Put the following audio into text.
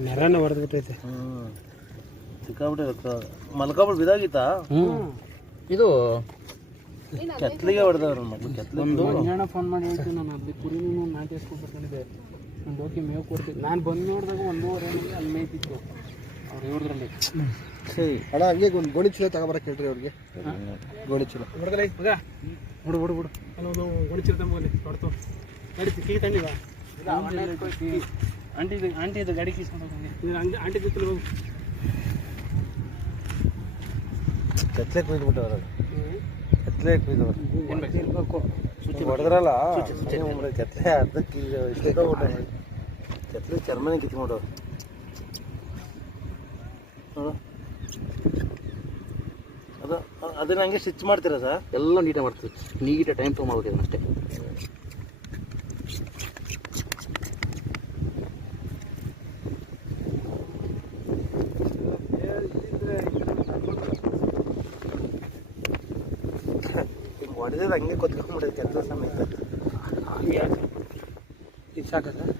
ನೆರನ ಹೊಡೆದ್ಬಿಟ್ಟೈತೆ ಸಿಕ್ಕಾಬಿಟ್ಟೆ ರಕ್ತ ಮಲ್ಕಾಬಿಟ್ಟು ಬಿದ್ದಾಗಿತ್ತಾ ಇದು ಕೆತ್ತಲಿಗೆ ಹೊಡೆದವ್ರು ಮಗು ಕೆತ್ತಲೆ ಒಂದು ಮಂಜಾಣ ಫೋನ್ ಮಾಡಿ ಹೇಳ್ತೀನಿ ನಾನು ಅಲ್ಲಿ ಕುರಿನೂ ನಾಟಿ ಎಸ್ಕೊಂಡು ಬರ್ಕೊಂಡಿದ್ದೆ ನಾನು ಹೋಗಿ ಮೇವು ಕೊಡ್ತೀನಿ ನಾನು ಬಂದು ನೋಡಿದಾಗ ಒಂದೂವರೆ ಅಲ್ಲಿ ಮೇಯ್ತಿತ್ತು ಅವ್ರು ಇವ್ರದ್ರಲ್ಲಿ. ಅಣ್ಣ ಹಂಗೆ ಒಂದು ಗೋಣಿ ಚೀಲ ತಗೊಬರಕ್ಕೆ ಹೇಳ್ರಿ ಅವ್ರಿಗೆ. ಗೋಣಿ ಚೀಲ. ಮಗ? ಬಿಡು ಬಿಡು ಅಲ್ಲೊಂದು ಹೊಡ್ತು. ಗಾಡಿ ಕೀ. ತಂದಿವ ಆಂಟಿ ಆಂಟಿ ಇದು ಗಾಡಿ ಕೀಸ್ಕೊಂಡು ಹೋಗಿ ಆಂಟಿ ಜೊತೆ ಹೋಗು. ಕೆತ್ತಲೆ ಕುಯ್ದ್ಬಿಟ್ಟವ್ರ ಕತ್ಲೆ ಕುಯ್ದವ್ರು. ಹೊಡೆದ್ರಲ್ಲ? ಕತ್ಲೆ ಅರ್ಧಕ್ಕೆ ಕತ್ಲೆ ಚರ್ಮನೆ ಕಿತ್ಕೊಂಡವ್ರು ನೋಡು ಅದು ಅದನ್ನ ಹಂಗೆ ಸ್ಟಿಚ್ ಮಾಡ್ತೀರಾ ಸರ್? ಎಲ್ಲ ನೀಟಾಗಿ ಮಾಡ್ತೀವಿ. ನೀಟಾಗಿ ಟೈಮ್ ಇದನ್ನ ಅಷ್ಟೇ. ಹೊಡೆದ ಹಂಗೆ ಕೊತ್ಕೊಂಡ್ಬಿಡೋದು ಕೆಲಸ ಸಮೇತ. ಇದು ಸಾಕ ಸರ್?